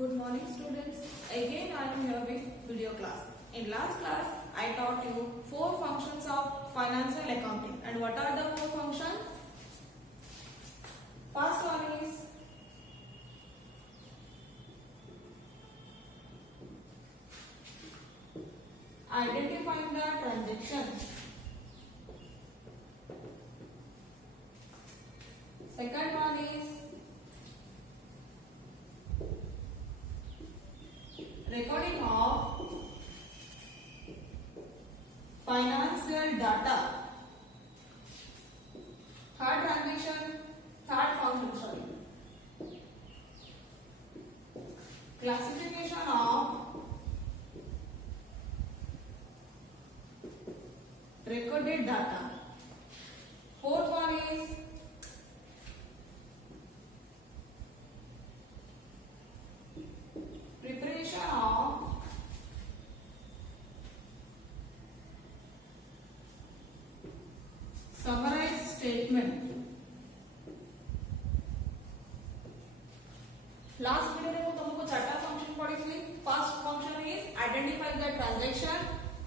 Good morning students. Again I am here with video class. In last class I taught you 4 functions of financial accounting. And what are the 4 functions? First one is identifying the transaction. Second one is recording of financial data. Third function, classification of recorded data. Fourth one is preparation of summarized statement. Last video में तुमको चारटा function पढ़ी. First function is identify the transaction.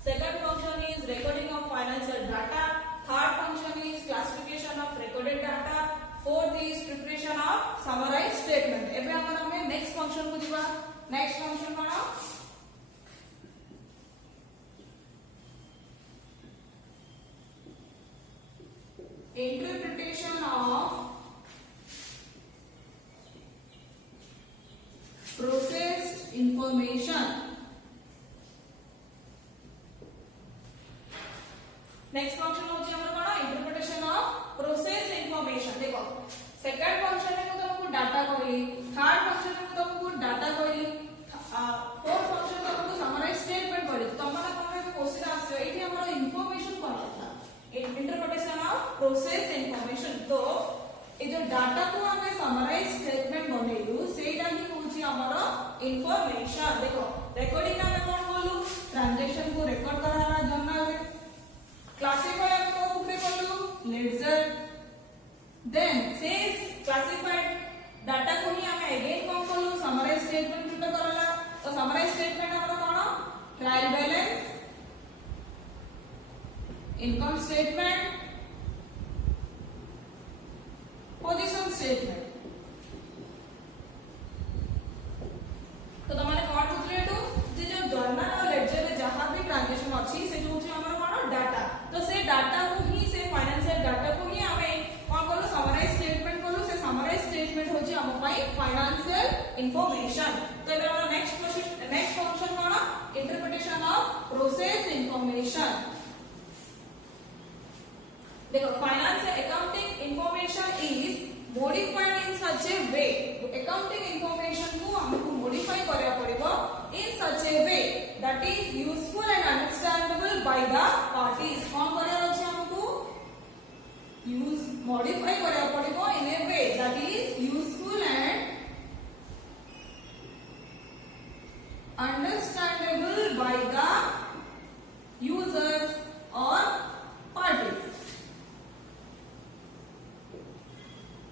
Second function is recording of financial data. Third function is classification of recorded data. Fourth is preparation of summarized statement. एबे हमर हमें next function को दिबा. Next function कौन? Interpretation of processed information. Next function होची हमर कौन? Interpretation of processed information. देखो second function में तुमको डाटा कहली, third function में तुमको डाटा कहली, fourth function में तुमको summarize statement कहली. तमना तमरे क्वेश्चन आसे एठी हमर इंफॉर्मेशन कौन था? Interpretation of process information. तो ए जो डाटा को हमें समराइज स्टेटमेंट बनेलु सेटा ही होची हमर इंफॉर्मेशन. देखो रिकॉर्डिंग में कोन बोलु ट्रांजैक्शन को रिकॉर्ड कराला जर्नल. क्लासिफाई में को उपरे बोलु ledger. Then sales classified data को ही हमें अगेन कोन बोलु समराइज स्टेटमेंट प्रिपेयर कराला. तो समराइज स्टेटमेंट हमर कोन? Trial balance, income statement, position statement. तो तमाने कोन बुझलेटू जे जो जर्नल और लेजर में जहां भी ट्रांजैक्शन अछि से जो हमर कोन डाटा. तो से डाटा को ही से फाइनेंशियल डाटा को ही हमें कोन बोलो समराइज स्टेटमेंट बोलो. से समराइज स्टेटमेंट होची हम पाई फाइनेंशियल इंफॉर्मेशन. तो एबे हमर नेक्स्ट फंक्शन कोन? Interpretation of process information. देखो financial accounting information is modified in such a way. Accounting information को हमको modify करया पड़िबो in such a way that is useful and understandable by the parties. कौन करया अछि हमको use modify करया पड़िबो in a way that is useful and understandable by the users or parties.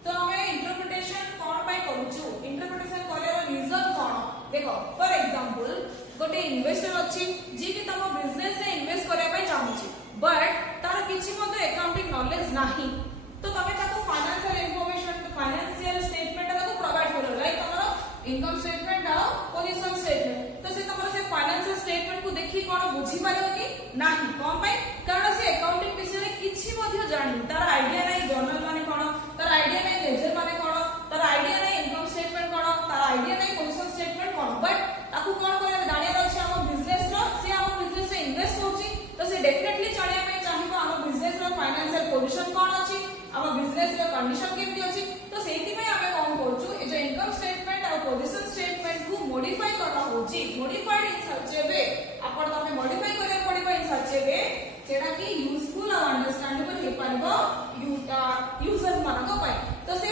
तो हमें इंटरप्रिटेशन कौन पाई करूछु? इंटरप्रिटेशन करयार रीजन कौन? देखो फॉर एग्जांपल गोटे इन्वेस्टर अछि जे कि तम बिजनेस रे इन्वेस्ट करया पाई चाहूछि बट तार किछि मते अकाउंटिंग नॉलेज नाही. तो तमे ताको फाइनेंशियल इंफॉर्मेशन फाइनेंशियल स्टेटमेंट ताको प्रोवाइड करो. लाइक तमरो इनकम स्टेटमेंट आ पोजीशन स्टेटमेंट. तो से तमरो से फाइनेंशियल स्टेटमेंट को देखि कोन बुझी पारियो कि नाही? कोन पाई? कारण से अकाउंटिंग विषय रे किछि मध्ये जानि तार आईडिया नाही. जर्नल माने कोन तार आईडिया नाही, लेजर माने कोन तार आईडिया नाही, इनकम स्टेटमेंट कोन तार आईडिया नाही, पोजीशन स्टेटमेंट कोन. बट ताकू कोन करे जानिया अछि हम बिजनेस रो से हम बिजनेस रे इन्वेस्ट होछि. तो से डेफिनेटली जानिया पे चाहिबो हम बिजनेस रो फाइनेंशियल पोजीशन कोन अछि, हम बिजनेस रो कंडीशन केमति अछि. तो सेति में हमें कोन करछु ए जो इनकम स्टेटमेंट और पोजीशन स्टेटमेंट को मॉडिफाई करना होछि. मॉडिफाइड इन सच ए वे आपण तमे मॉडिफाई करे पड़िबो इन सच ए वे जेडा कि यूजफुल और अंडरस्टैंडेबल हे पारिबो यूजर मानको पाई. तो से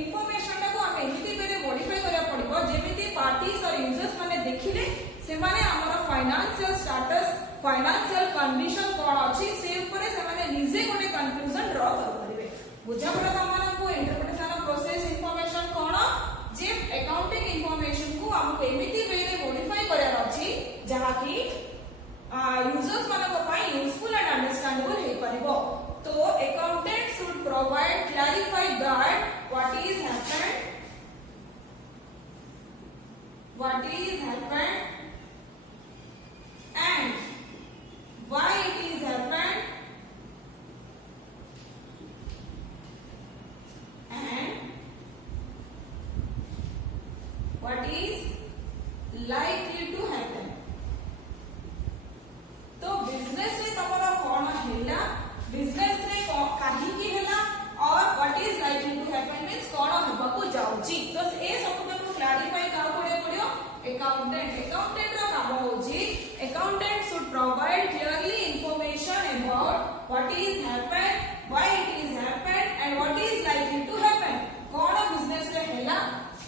इंफॉर्मेशन को हम एमिति बेरे मॉडिफाई करिया पड़िबो जेमिति पार्टीज और यूजर्स माने देखिले से माने हमर फाइनेंशियल स्टेटस फाइनेंशियल कंडीशन कोन अछि से ऊपर से माने निजे गोटे कंक्लूजन ड्रा कर परिबे. बुझा पड़ा हमन को interpretation of process information cone J accounting information को हमको what is happened and why it is happened and what is likely to happen. तो बिजनेस रे तमरा कोन हैला, बिजनेस रे काहे की हैला और what is likely to happen means कोन हबा को जाउची. तो ए सब को क्लैरिफाई का पड़ियो अकाउंटेंट रो काम होची. Accountant should provide clearly information about what is happen, why it is happen and what is likely to happen. कोन बिजनेस रे हैला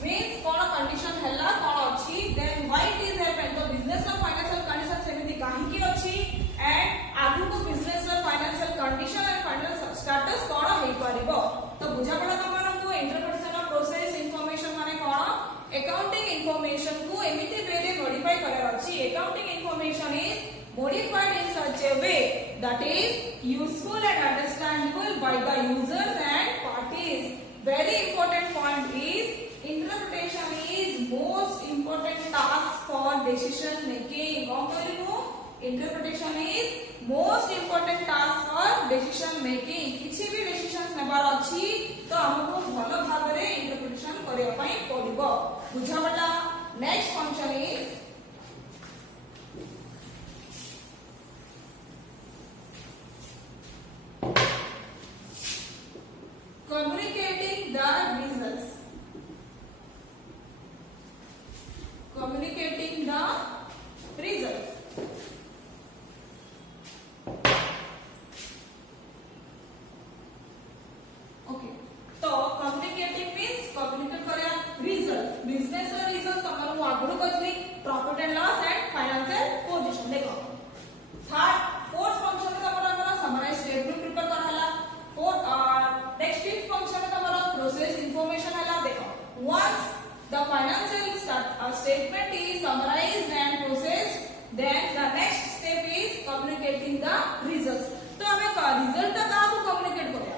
मींस कोन कंडीशन हैला कोन अछि, then why it is happen. तो बिजनेस रो फाइनेंशियल कंडीशन सेमिति काहे की अछि एंड आगु को बिजनेस रो financial condition and financial status कोन होई परिबो. तो बुझा पड़ा तमन को इंटरप्रिटेशन ऑफ प्रोसेस इंफॉर्मेशन माने कोन अकाउंटिंग इंफॉर्मेशन को एमिति वे रे मॉडिफाई करार अछि. Accounting information is modified in such a way that is useful and understandable by the users and parties. Very important point is interpretation is most important task for decision making. कौन करिवो interpretation is most important task for decision making. किछि भी decisions नेबार अछि तो हमको भलो भाबरे interpretation करिया पई पड़िबो. बुझावला. Next function is communicating the results. Communicating the results. Okay. तो communicating means communicate करिया result. Business ର result तमरो आगुरो कहली profit and loss and financial position. देखो fourth function तमरो summarize statement prepare करहला. Next fifth function process information है. देखो once the financial statement is summarized and processed, then the next step is communicating the results. तो हमें का result का को communicate करें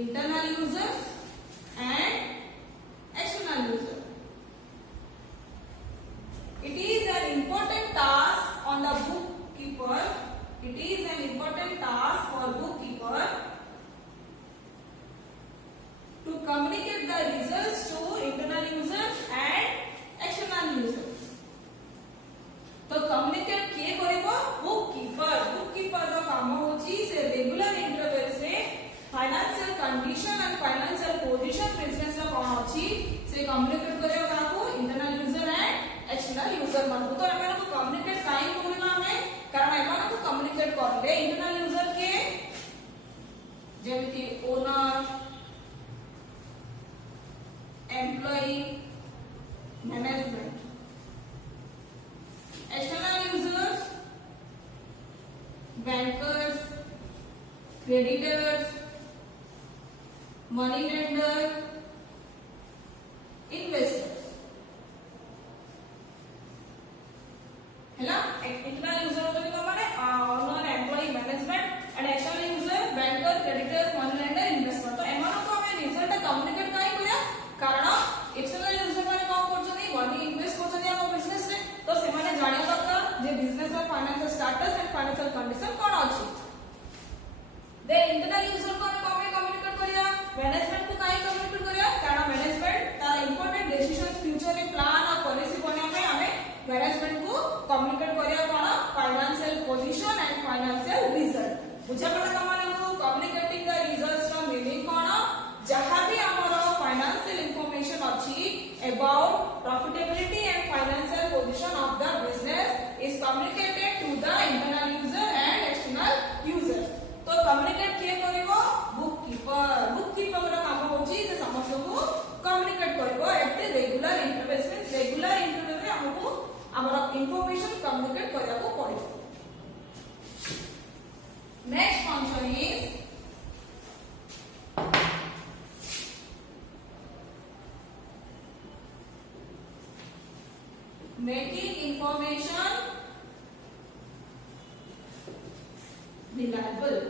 internal users and external user. It is an important task on the bookkeeper. It is an important task for bookkeeper to communicate the results to internal users and external users. तो communicate किए करेबो bookkeeper. Bookkeeper रो काम होची से regular intervals रे financial condition and financial position business रो कोन होची से communicate करेबो Kako internal user and external user मानू. तो एमे को communicate काई बोलना हमें कारण एमान को कम्युनिकेट करले इंटरनल यूजर के जेमिति owner, employee, management. External users bankers, creditors, money lender, investors. हैला इंटरनल यूजर होतो कि माने owner, employee, management and external user banker, creditors, money lender, investor. तो एमान को हमें रिजल्ट कम्युनिकेट काई करिया कारण एक्सटर्नल यूजर माने कोन करछनी मनी इन्वेस्ट करछनी हम बिजनेस रे. तो से माने जानिया दरकार जे बिजनेस रो financial status and financial condition कोन अछि. दे इंटरनल यूजर को हमें कम्युनिकेट करिया मैनेजमेंट को काई कम्युनिकेट करिया कारण मैनेजमेंट तार इंपोर्टेंट डिसीजन फ्यूचर रे प्लान और पॉलिसी बनिया पे हमें मैनेजमेंट को कम्युनिकेट करिया कोन financial position and financial result. बुझा पड़ा तमाने को कम्युनिकेटिंग द रिजल्ट्स रो मीनिंग कोन जहां भी हमरो फाइनेंशियल इंफॉर्मेशन अछि about profitability and financial position of the business is communicated to the internal user and external user. तो कम्युनिकेट किए करिवो बुककीपर. बुककीपर रो काम होची जे समस्त को कम्युनिकेट करिवो at regular intervals means regular interval रे हमको हमरा इंफॉर्मेशन कम्युनिकेट करिया को पड़िबो. Next function is making information reliable.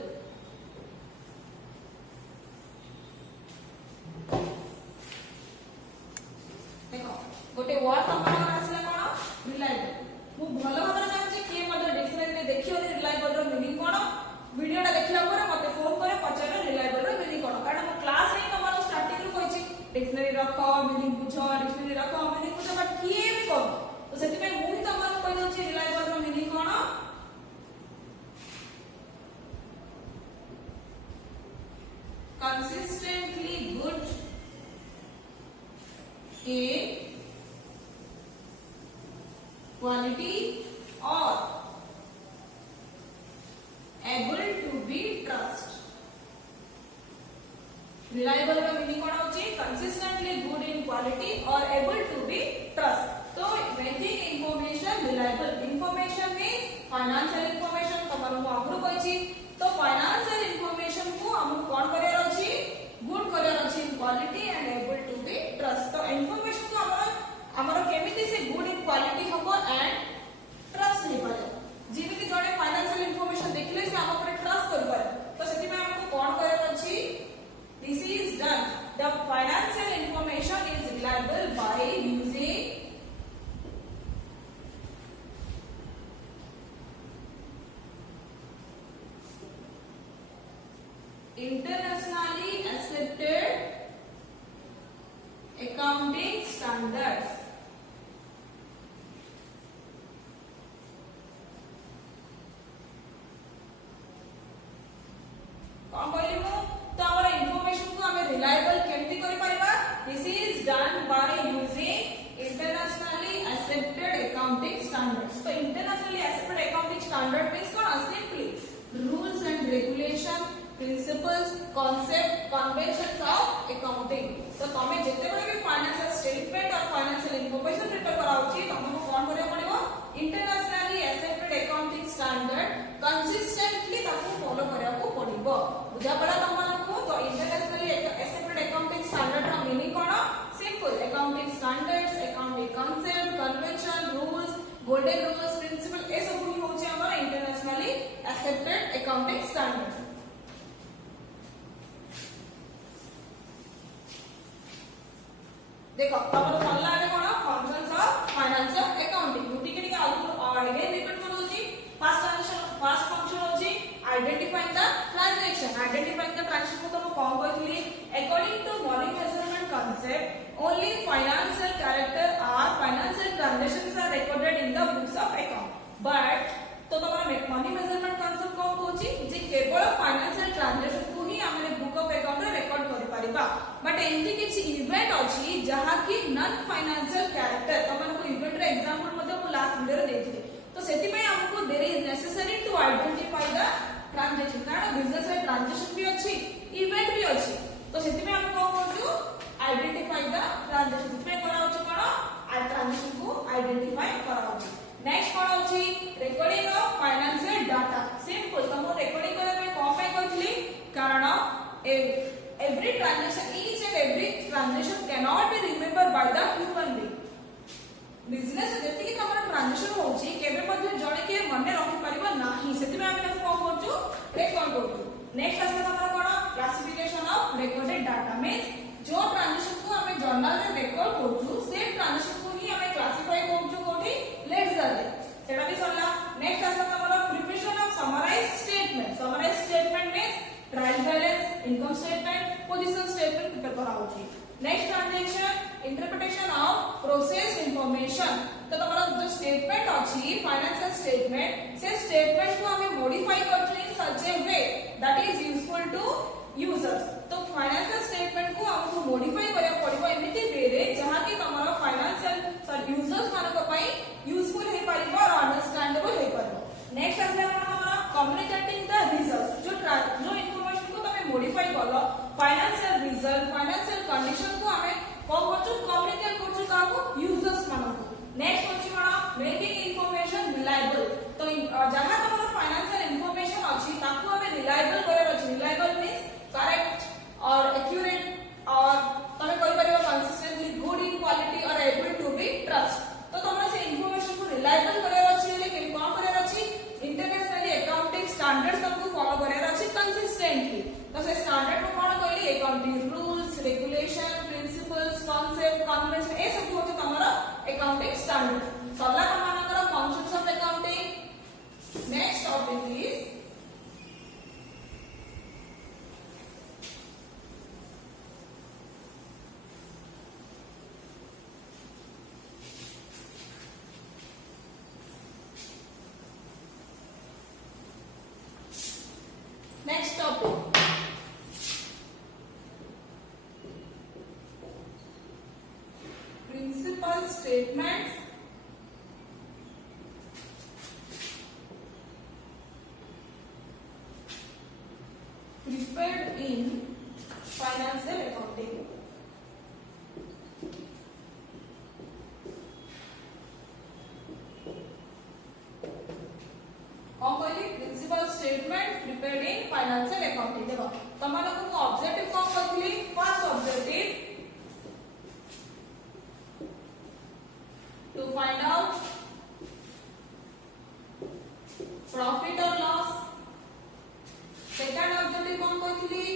Word तमर आसला कोन रिलायबल मु भलो भाबरे जानि कि मते डिक्शनरी रे देखियो रिलायबल रो मीनिंग कोन वीडियोटा देखला पर मते फोन करे पचारे रिलायबल रो मीनिंग कोन कारण मु क्लास रे तमर स्टार्टिंग रो कहछि डिक्शनरी रखो मीनिंग बुझो डिक्शनरी रखो मीनिंग बुझो बट किए भी को तो सेति में मु ही तमर कहि दउछि रिलायबल रो मीनिंग कोन consistently good in quality or able to be trust reliable का मीनिंग कौन होची consistently good in quality or able to be trust तो banking information reliable information means financial information तमरो आगु कहछि तो फाइनेंशियल इंफॉर्मेशन को हम कौन करियर अछि गुड करियर अछि in quality and able to be trust तो इंफॉर्मेशन को हमर केमिति से गुड इन क्वालिटी हबो एंड ट्रस्ट नै पारे जेमिति जड़े फाइनेंशियल इंफॉर्मेशन देखले से हम पर ट्रस्ट कर पारे तो सेति में हमको कौन करियर अछि this is done the financial information is reliable by using internationally accepted accounting standards कौन कहली मु तो हमर इंफॉर्मेशन को हमें रिलायबल केमति करि परिबा this is done by using internationally accepted accounting standards तो internationally accepted accounting standard means कोन simply rules and regulation principles concept conventions of accounting तो तमे जते बळे भी फाइनेंशियल स्टेटमेंट और फाइनेंशियल इंफॉर्मेशन प्रिपेयर कराउची तमको कोन करे पड़िबो internationally accepted accounting standard consistently ताको फॉलो करया को पड़िबो बुझा पड़ा तमको तो इंटरनेशनली एक्सेप्टेड अकाउंटिंग स्टैंडर्ड का मीनिंग कोन simple accounting standards accounting concept convention rules golden rules principle ए सब ही होचे हमर इंटरनेशनली एक्सेप्टेड अकाउंटिंग स्टैंडर्ड्स देखो तमर सल्ला रे कोन फंक्शंस ऑफ फाइनेंशियल अकाउंटिंग नुटी के आगु अगेन रिपीट कर दोची फर्स्ट फंक्शन होची identifying the transaction identifying the transaction को तो कोन कहथली according to money measurement concept only financial character are financial transactions are recorded in the books of account but तो तमर मनी मेजरमेंट कांसेप्ट कोन कहूची जे केवल फाइनेंशियल ट्रांजैक्शन को ही हमरे बुक ऑफ अकाउंट रे रिकॉर्ड करि परिबा बट एंती किछि इवेंट अछि जहा कि नॉन फाइनेंशियल कैरेक्टर तमन को इवेंट रे एग्जांपल मध्ये को लास्ट वीडियो रे देथिले तो सेति में हमको there is necessary to identify the transaction कारण बिजनेस रे ट्रांजैक्शन भी अछि इवेंट भी अछि तो सेति में हम कोन करछु आइडेंटिफाई द ट्रांजैक्शन सेति में करा अछि कोन आ ट्रांजैक्शन को आइडेंटिफाई करा अछि नेक्स्ट कोन अछि recording of financial data simple तमो रिकॉर्डिंग करे में कोन पे कहथली कारण every transaction each and every transaction cannot be remembered by the human being business जति कि हमर ट्रांजैक्शन होची केबे मध्ये जणे के मने रखि परिबा नाही सेति में हम कोन करछु रेकॉर्ड करछु नेक्स्ट आसे हमर कोन classification of recorded data means जो ट्रांजैक्शन को हमें जर्नल रे रिकॉर्ड करछु से ट्रांजैक्शन को ही हमें क्लासिफाई करछु कोठी लेडजर रे सेटा भी सरला नेक्स्ट आसे हमर preparation of summarise statement means trial balance income statement position statement prepare कराउची next transaction interpretation of process information तो तमरा जो स्टेटमेंट अछि फाइनेंशियल स्टेटमेंट से स्टेटमेंट को हमें मॉडिफाई करछु in such a way that is useful to users तो फाइनेंशियल स्टेटमेंट को हमको मॉडिफाई करया पड़िबो एमिति वे रे जहां कि तमरा फाइनेंशियल यूजर्स मानक पई यूजफुल हे परिबो और अंडरस्टैंडेबल हे परिबो नेक्स्ट आसे हमरा कम्युनिकेटिंग द रिजल्ट्स जो इंफॉर्मेशन को तमे मॉडिफाई करलो फाइनेंशियल रिजल्ट फाइनेंशियल कंडीशन को हमें कोन करछु कम्युनिकेट करछु काको यूजर्स मानको नेक्स्ट होची कोन मेकिंग इंफॉर्मेशन रिलायबल तो जहां तमरो फाइनेंशियल इंफॉर्मेशन अछि ताको हमें रिलायबल करे अछि रिलायबल मींस करेक्ट और एक्यूरेट और तमे कोइ परिबो कंसिस्टेंटली गुड इन क्वालिटी और एबल टू बी ट्रस्ट तो तमरो से इंफॉर्मेशन को रिलायबल करे अछि लेकिन कोन करे अछि इंटरनेशनली अकाउंटिंग स्टैंडर्ड्स हमको फॉलो करे अछि कंसिस्टेंटली तो से स्टैंडर्ड को कोन कहली accounting rules regulation principles concept convention ए सब होचे तमरो accounting standard. Sarla Tamhankar functions of accounting. Next topic is principal statements prepared in financial accounting. कौन कहली principle statement prepared in financial accounting देखो तमारा को ऑब्जेक्टिव कौन कहली first objective to find out profit or loss. Second objective कौन कहली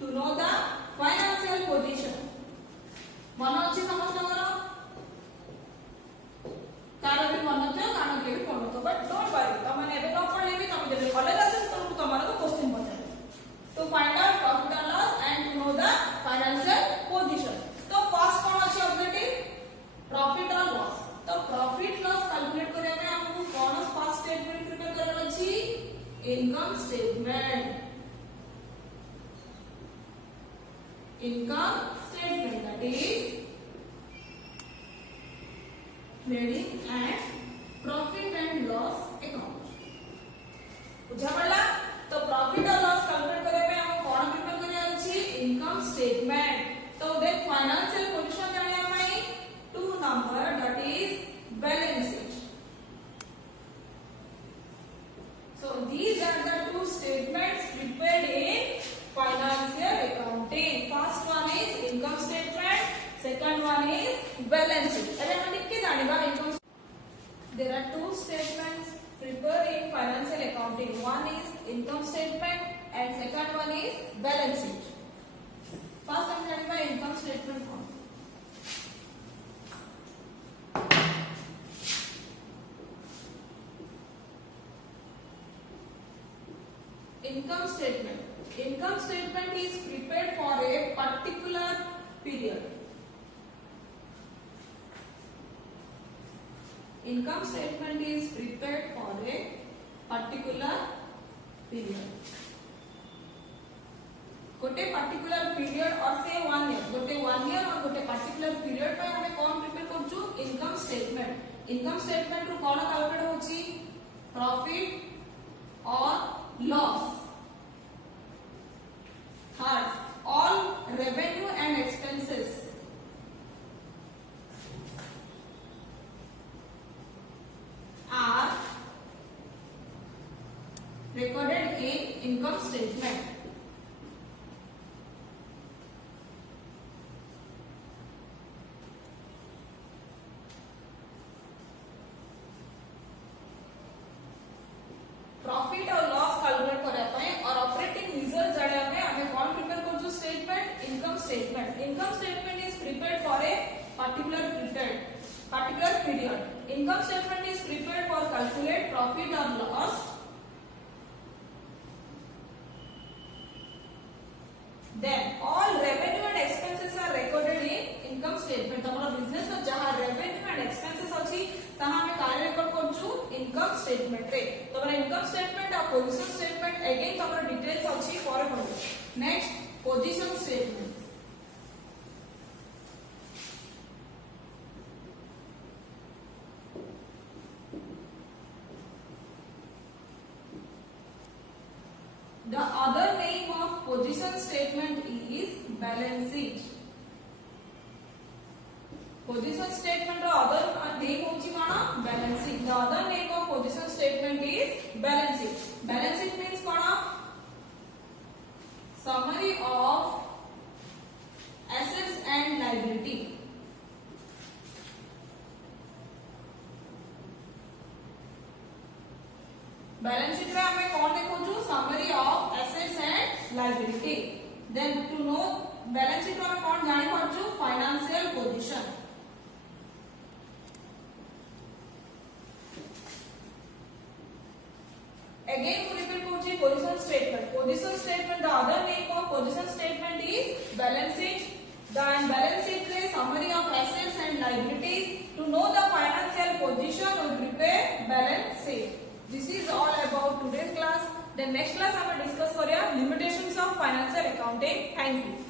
to know the financial position. मन अच्छी समझ तार भी मन थे कान के भी पढ़ो तो बट डोंट वरी तुम ने एबे न पढ़ले भी तुम जब कॉलेज आसे तुमको तुम्हारा को question पचारे to find out profit or loss and to know the financial position. तो फर्स्ट कौन अच्छी ऑब्जेक्टिव प्रॉफिट और लॉस. तो प्रॉफिट लॉस कैलकुलेट करने में हमको कौन फर्स्ट स्टेटमेंट प्रिपेयर करना अछि income statement. Income statement that is trading and profit and loss account. बुझा पड़ला. तो प्रॉफिट और लॉस कैलकुलेट करने में हमको कौन प्रिपेयर करना अछि इनकम स्टेटमेंट. तो देख फाइनेंशियल पोजीशन जानिया ପାଇଁ two number that is balance sheet. So these are the two statements prepared in financial accounting. First one is income statement, second one is balance sheet. अरे हम लिख के जानिबा income. There are two statements prepared in financial accounting. One is income statement and second one is balance sheet. First हम जानिबा income statement कौन. Income statement. Income statement is prepared for a particular period. Income statement is prepared for a particular period. गोटे particular period और से 1 year. गोटे 1 year और गोटे particular period पे हमें कौन प्रिपेयर करछु income statement. Income statement रो कौन कैलकुलेट होची profit or loss. Third, all revenue and expenses are recorded in income statement. Profit और लॉस कैलकुलेट करने ପାଇଁ और ऑपरेटिंग रिजल्ट जाने में हमें कौन प्रिपेयर करछु statement income statement. Income statement is prepared for a particular period. Income statement is prepared for calculate profit or loss. Then all revenue and expenses are recorded in income statement. तमरा business रो जहां revenue and expenses अछि तहा हमें कार्य record करछु income statement रे. तमरा income statement और position statement again तमरा details अछि पर पढो. Next position statement. The other name of position statement is balance sheet. Position statement row other name होची कोन balance sheet. The other name of position statement is balance sheet. Balance sheet means कोन summary of assets and liability. Balance sheet में हमें कौन देखो जो summary of assets and liability. Then to know balance sheet में कौन जानी पाछु financial position. Again we repeat kochi position statement. Position statement, the other name of position statement is balance sheet. Then balance sheet is summary of assets and liabilities. To know the financial position, we prepare balance sheet. This is all about today's class. Then next class I will discuss for your limitations of financial accounting. Thank you.